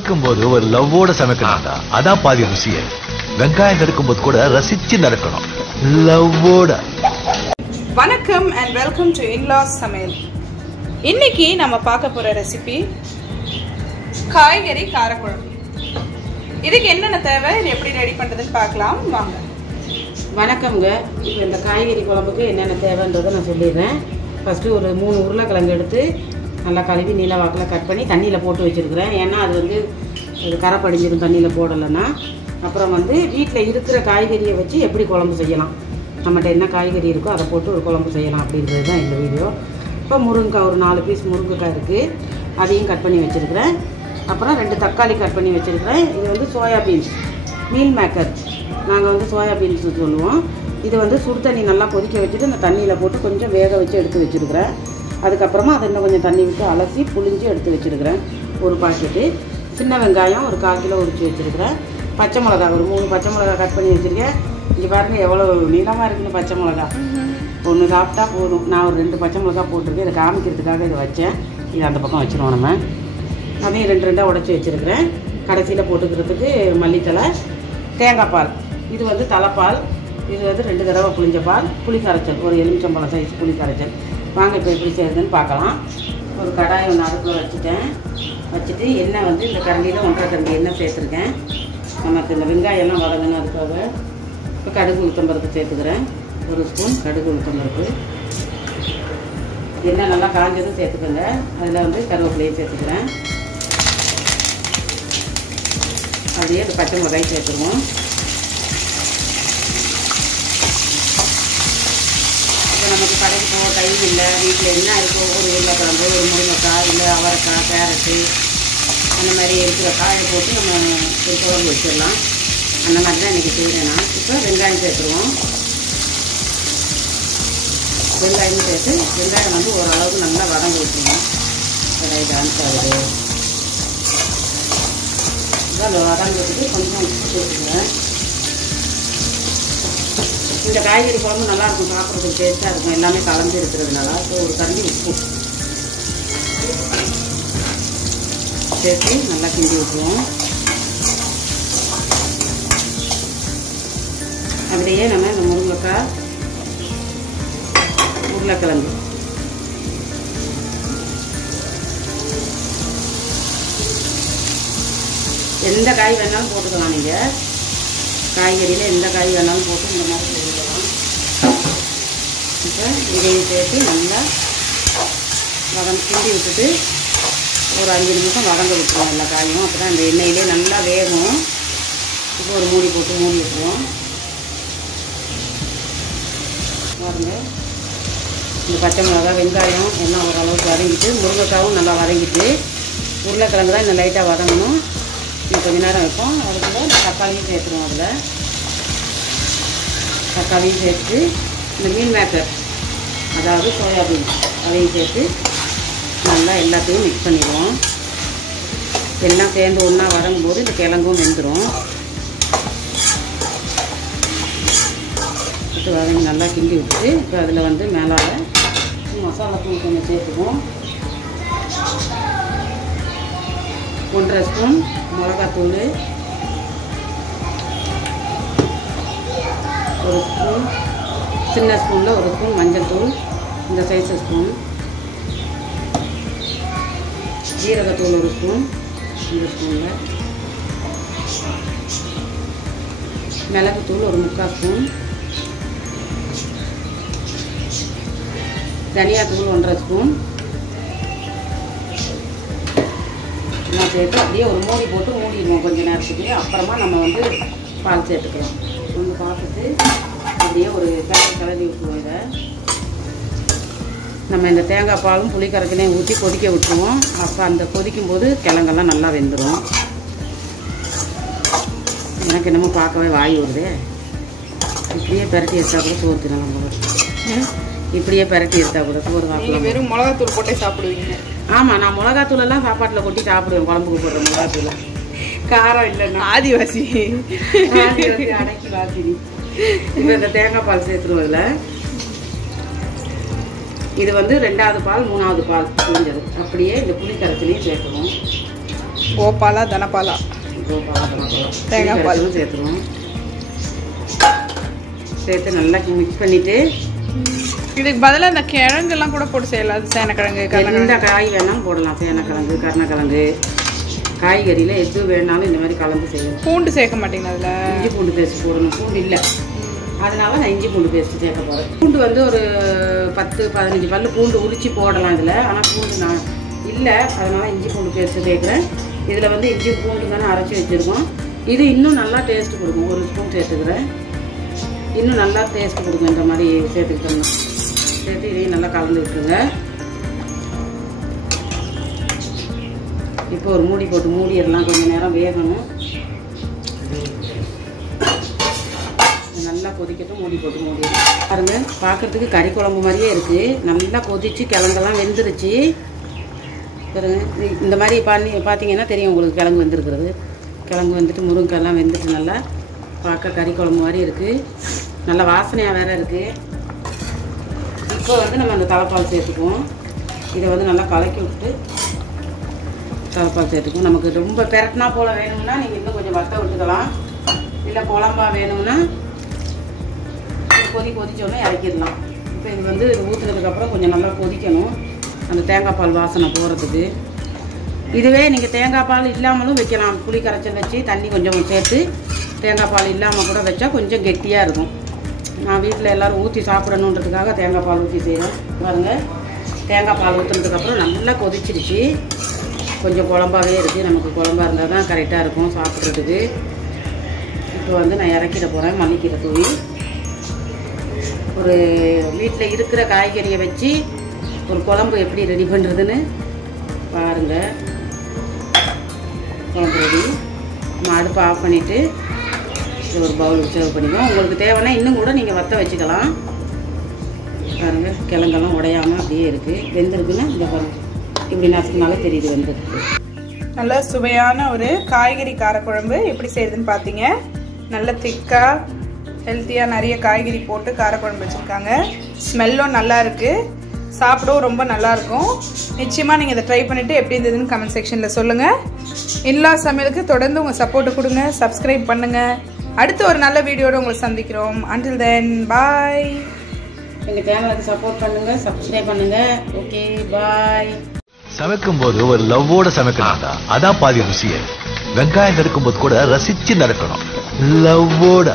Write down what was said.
சமைக்கும் போது ஒரு லவ்வோட சமைக்கணும்டா. அதான் பாதி ருசியே. வெங்காயம் நறுக்கும் போது கூட ரசிச்சு நடக்கணும், லவ்வோட. வணக்கம் அண்ட் வெல்கம் டு இன்லாஸ் சமையல். இன்னைக்கு நம்ம பார்க்க போற ரெசிபி காய்கறி காரக்குழம்பு. இதுக்கு என்னென்ன தேவை, இது எப்படி ரெடி பண்றதுன்னு பார்க்கலாம் வாங்க. வணக்கம்ங்க. இப்போ இந்த காய்கறி குழம்புக்கு என்னென்ன தேவைன்றதை நான் சொல்லிடுறேன். ஃபஸ்ட்டு ஒரு 3 உருளைக்கிழங்கு எடுத்து நல்லா கழுவி நீல வாக்கில் கட் பண்ணி தண்ணியில் போட்டு வச்சுருக்கிறேன். ஏன்னா அது வந்து கரை படிஞ்சிடும் தண்ணியில் போடலைன்னா. அப்புறம் வந்து வீட்டில் இருக்கிற காய்கறியை வச்சு எப்படி குழம்பு செய்யலாம், நம்மகிட்ட என்ன காய்கறி இருக்கோ அதை போட்டு ஒரு குழம்பு செய்யலாம் அப்படின்றது தான் இந்த வீடியோ. இப்போ முருங்கைக்காய் ஒரு 4 பீஸ் முருங்கைக்காய் இருக்குது, அதையும் கட் பண்ணி வச்சுருக்கிறேன். அப்புறம் 2 தக்காளி கட் பண்ணி வச்சுருக்கிறேன். இது வந்து சோயாபீன்ஸ், மீல் மேக்கர், நாங்கள் வந்து சோயாபீன்ஸ் சொல்லுவோம். இது வந்து சுடு தண்ணி நல்லா கொதிக்க வச்சுட்டு இந்த தண்ணியில் போட்டு கொஞ்சம் வேக வச்சு எடுத்து வச்சுருக்கிறேன். அதுக்கப்புறமா அதை இன்னும் கொஞ்சம் தண்ணி விட்டு அலசி புளிஞ்சு எடுத்து வச்சுருக்கிறேன். ஒரு பாக்கெட்டு சின்ன வெங்காயம் ஒரு 1/4 கிலோ உரிச்சு வச்சுருக்கிறேன். பச்சை மிளகா ஒரு 3 பச்சை மிளகா கட் பண்ணி வச்சுருக்கேன். இங்கே பாருங்கள் எவ்வளோ நீளமாக இருக்குன்னு பச்சை மிளகா. ஒன்று சாப்பிட்டா போதும். நான் ஒரு 2 பச்சை மிளகா போட்டிருக்கேன். இதை காமிக்கிறதுக்காக இதை வச்சேன். இது அந்த பக்கம் வச்சுருவோம். நம்ம அதையும் 2 உடைச்சி வச்சுருக்கிறேன். கடைசியில் போட்டுக்கிறதுக்கு மல்லித்தலை, தேங்காய் பால், இது வந்து தலைப்பால், இது வந்து 2 தடவை புளிஞ்ச பால், புளி கரைச்சல், ஒரு எலுமிச்சம்பழம் சைஸ் புளி கரைச்சல். வாங்க இப்போ எப்படி செய்யுதுன்னு பார்க்கலாம். ஒரு கடாயை ஒன்று அடுப்பில் வச்சுட்டு எண்ணெய் வந்து இந்த கரண்டியில் 1.5 கரண்டி எண்ணெய் சேர்த்துருக்கேன். நமக்கு இந்த வெங்காயம்லாம் வதங்கணும். அதுக்காக இப்போ கடுகு உளுத்தம்பருப்பு சேர்த்துக்கிறேன். 1 ஸ்பூன் கடுகு உளுத்தம்பருப்பு. எண்ணெய் நல்லா காஞ்சதும் சேர்த்துக்கோங்க. அதில் வந்து கருவேப்பிலையும் சேர்த்துக்கிறேன். அப்படியே இந்த பச்சை மிளகாய் சேர்த்துருவோம். இப்போ நமக்கு கடைக்கு போக டைம் இல்லை, வீட்டில் என்ன இருக்கோ ஒரு உருளைக்கிழங்கு, ஒரு முருங்கைக்காய், இல்லை அவரைக்காய், கேரட்டு, அந்த மாதிரி இருக்கிற காயை போட்டு நம்ம ஒரு குழம்பு வச்சிடலாம். அந்த மாதிரி தான் இன்றைக்கி செய்கிறேன் நான். இப்போ வெங்காயம் சேர்த்துருவோம். வெங்காயம் சேர்த்து வெங்காயம் வந்து ஓரளவுக்கு நல்லா வதங்க விட்டுருவோம். இது ஆன்சாகுது இதான் வதங்கிறதுக்கு கொஞ்சம் உப்பு சேர்த்துக்குவேன். இந்த காய்கறி குழம்பு நல்லாயிருக்கும், சாப்பிட்றதுக்கு டேஸ்ட்டாக இருக்கும், எல்லாமே கலந்து இருக்கிறதுனால. ஸோ ஒரு கரண்டி உப்பு சேர்த்து நல்லா கிண்டி விட்டுருவோம். அப்படியே நம்ம இந்த முருங்கைக்காய், உருளைக்கிழங்கு, எந்த காய் வேணாலும் போட்டுக்கலாம். நீங்கள் காய்கறியில் எந்த காய் வேணாலும் போட்டு இந்த மாதிரி செஞ்சுக்கலாம். இப்போ இதையும் சேர்த்து நல்லா கிண்டி விட்டுட்டு ஒரு 5 நிமிஷம் வதங்க விட்டுருவோம் எல்லா காயும். அப்போ தான் இந்த எண்ணெயிலே நல்லா வேகும். இப்போ ஒரு மூடி போட்டு மூடி விட்டுருவோம். பாருங்க, இந்த பச்சை மிளகா, வெங்காயம் எல்லாம் ஓரளவுக்கு வதங்கிட்டு, முருங்கைக்காவும் நல்லா வதங்கிட்டு, உருளைக்கிழங்கு தான் இன்னும் லைட்டாக வதங்கணும். இன்னும் கொஞ்சம் நேரம் வைப்போம். அதுக்குள்ள தக்காளியும் சேர்த்துருவோம். அதில் தக்காளியும் சேர்த்து இந்த மீன் மேக்கர், அதாவது சோயாபீன், அதையும் சேர்த்து நல்லா எல்லாத்தையும் மிக்ஸ் பண்ணிடுவோம். எல்லாம் சேர்ந்து ஒன்றா வதங்கும்போது இந்த கிழங்கும் வெந்துடும். விட்டு வதங்கி நல்லா கிண்டி விட்டுட்டு இப்போ அதில் வந்து மேலால் மசாலா தூள் கொஞ்சம் சேர்த்துக்குவோம். 1.5 ஸ்பூன் மிளகாத்தூள், 1 ஸ்பூன், சின்ன ஸ்பூனில் 1 ஸ்பூன் மஞ்சள் தூள், இந்த சைஸ் ஸ்பூன், ஜீரகத்தூள் 1 ஸ்பூன், இந்த ஸ்பூனில் மிளகுத்தூள் ஒரு 3/4 ஸ்பூன், தனியாத்தூள் 1.5 ஸ்பூன் எல்லாம் சேர்த்து அப்படியே ஒரு மூடி போட்டு மூடிடுவோம் கொஞ்சம் நேரத்துக்கு. அப்புறமா நம்ம வந்து பால் சேர்த்துக்கலாம். வந்து பார்த்துட்டு அப்படியே ஒரு கிளறி விட்டுருவோம். இதை நம்ம இந்த தேங்காய் பாலும் புளி கரைச்சலையும் ஊற்றி கொதிக்க விட்டுருவோம். அப்போ அந்த கொதிக்கும்போது கிழங்கெல்லாம் நல்லா வெந்துடும். எனக்கு என்னமோ பார்க்கவே வாய் வருது. இப்படியே பரட்டி எடுத்தால் கூட சோறு தினலாம். இப்படியே பரட்டி எடுத்தால் கூட சோறு சாப்பிடலாம். வெறும் மிளகாத்தூள் போட்டே சாப்பிடுவீங்க? ஆமாம், நான் மிளகாத்தூளெல்லாம் சாப்பாட்டில் கொட்டி சாப்பிடுவேன். குழம்புக்கு போடுற மிளகாத்தூள் காரம் இல்லைன்னா ஆதிவாசி அடக்கி வாசிடி. இப்போ இந்த தேங்காய் பால் சேர்த்துருவோம். இதில் இது வந்து 2வது பால் 3வது பால் புரிஞ்சது. அப்படியே இந்த புளி கரைச்சலையும் சேர்க்கணும். கோபாலா தனபாலா தேங்காய் பால் சேர்த்துருவோம். சேர்த்து நல்லா மிக்ஸ் பண்ணிட்டு இதுக்கு பதிலாக இந்த கிழங்கெல்லாம் கூட போட்டு செய்யலாம். சேனக்கிழங்கு எந்த காய் வேணாலும் போடலாம். சேனக்கிழங்கு கருணக்கிழங்கு காய்கறியில் எது வேணாலும் இந்த மாதிரி கலந்து செய்யணும். பூண்டு சேர்க்க மாட்டீங்களா அதில்? இஞ்சி பூண்டு பேஸ்ட் போடணும். பூண்டு இல்லை, அதனால நான் இஞ்சி பூண்டு பேஸ்ட்டு சேர்க்க போகிறேன். பூண்டு வந்து ஒரு 10-15 பல்லு பூண்டு உரிச்சு போடலாம் இதில். ஆனால் பூண்டு நான் இல்லை, அதனால் இஞ்சி பூண்டு பேஸ்ட்டு சேர்க்குறேன். இதில் வந்து இஞ்சி பூண்டு தானே அரைச்சி வச்சுருக்கோம். இது இன்னும் நல்லா டேஸ்ட்டு கொடுக்கும். 1 ஸ்பூன் சேர்த்துக்கிறேன். இன்னும் நல்லா டேஸ்ட்டு கொடுக்கும் இந்த மாதிரி சேர்த்துக்கிட்டோம்னா. சேர்த்து இதையும் நல்லா கலந்து விட்டுருங்க. இப்போ ஒரு மூடி போட்டு மூடிடலாம். கொஞ்சம் நேரம் வேகணும். நல்லா கொதிக்கட்டும். மூடி போட்டு மூடிடலாம். பாருங்க, பார்க்குறதுக்கு கறி குழம்பு மாதிரியே இருக்குது. நல்லா கொதிச்சு கிழங்கெல்லாம் வெந்துருச்சு. பாருங்க, இந்த மாதிரி பார்த்தீங்கன்னா தெரியும் உங்களுக்கு கிழங்கு வெந்துருக்கிறது. கிழங்கு வந்துட்டு முருங்கைலாம் வெந்துட்டு நல்லா பார்க்க கறி குழம்பு மாதிரி இருக்குது. நல்லா வாசனையாக வேறு இருக்குது. இப்போ வந்து நம்ம அந்த தலைப்பால் சேர்த்துக்குவோம். இதை வந்து நல்லா கலக்கி விட்டு தலைப்பால் சேர்த்துக்குவோம். நமக்கு ரொம்ப பெரட்டினா போல் வேணும்னா நீங்கள் இன்னும் கொஞ்சம் வத்த விட்டுக்கலாம். இல்லை குழம்பா வேணும்னா கொதிச்சோன்னே இறக்கிடலாம். இப்போ இது வந்து ஊற்றுனதுக்கப்புறம் கொஞ்சம் நல்லா கொதிக்கணும், அந்த தேங்காய் பால் வாசனை போகிறதுக்கு. இதுவே நீங்கள் தேங்காய் பால் இல்லாமலும் வைக்கலாம். புளி கரைச்சல் வச்சு தண்ணி கொஞ்சம் சேர்த்து தேங்காய் பால் இல்லாமல் கூட வச்சா கொஞ்சம் கெட்டியாக இருக்கும். நான் வீட்டில் எல்லோரும் ஊற்றி சாப்பிடணுன்றதுக்காக தேங்காய் பால் ஊற்றி செய்கிறேன். பாருங்கள், தேங்காய் பால் ஊற்றுனதுக்கப்புறம் நல்லா கொதிச்சிருச்சு. கொஞ்சம் குழம்பாகவே இருக்குது. நமக்கு குழம்பா இருந்தால் தான் கரெக்டாக இருக்கும் சாப்பிட்றதுக்கு. இப்போ வந்து நான் இறக்கிட போகிறேன். மல்லிக்கீரை தூவி ஒரு வீட்டில் இருக்கிற காய்கறியை வச்சு ஒரு குழம்பு எப்படி ரெடி பண்ணுறதுன்னு பாருங்கள். குழம்பு ரெடி. நம்ம அடுப்பை ஆஃப் பண்ணிவிட்டு இது ஒரு பவுலுக்கு சர்வ் பண்ணிக்கலாம். உங்களுக்கு தேவைன்னா இன்னும் கூட நீங்கள் வத்த வச்சுக்கலாம். பாருங்கள், கிழங்கெல்லாம் உடையாமல் அப்படியே இருக்குது. வெந்திருக்குன்னா இந்த பாருங்கள், இப்படி நசுக்குனாலே தெரியுது வெந்திருக்கு. நல்ல சுவையான ஒரு காய்கறி காரக்குழம்பு எப்படி செய்யுதுன்னு பார்த்தீங்க. நல்ல திக்காக ஹெல்த்தியாக நிறைய காய்கறி போட்டு காரக்குழம்பு வச்சுருக்காங்க. ஸ்மெல்லும் நல்லா இருக்குது, சாப்பிடவும் ரொம்ப நல்லாயிருக்கும். நிச்சயமாக நீங்கள் இதை ட்ரை பண்ணிவிட்டு எப்படி இருந்ததுன்னு கமெண்ட் செக்ஷனில் சொல்லுங்கள். இன்லா சமையலுக்கு தொடர்ந்து உங்கள் சப்போர்ட்டை கொடுங்க, சப்ஸ்கிரைப் பண்ணுங்கள். அடுத்து ஒரு நல்ல வீடியோட உங்களை சந்திக்கிறோம். until then bye. எங்கள் சேனலுக்கு சப்போர்ட் பண்ணுங்கள், சப்ஸ்கிரைப் பண்ணுங்கள். ஓகே, பாய். சமைக்கும் போது ஒரு லவ்வோட சமைக்கணும்டா, அதான் பாதி ருசியே. வெங்காயம் நறுக்கும் போது கூட ரசிச்சு நறுக்கணும், லவ்வோட.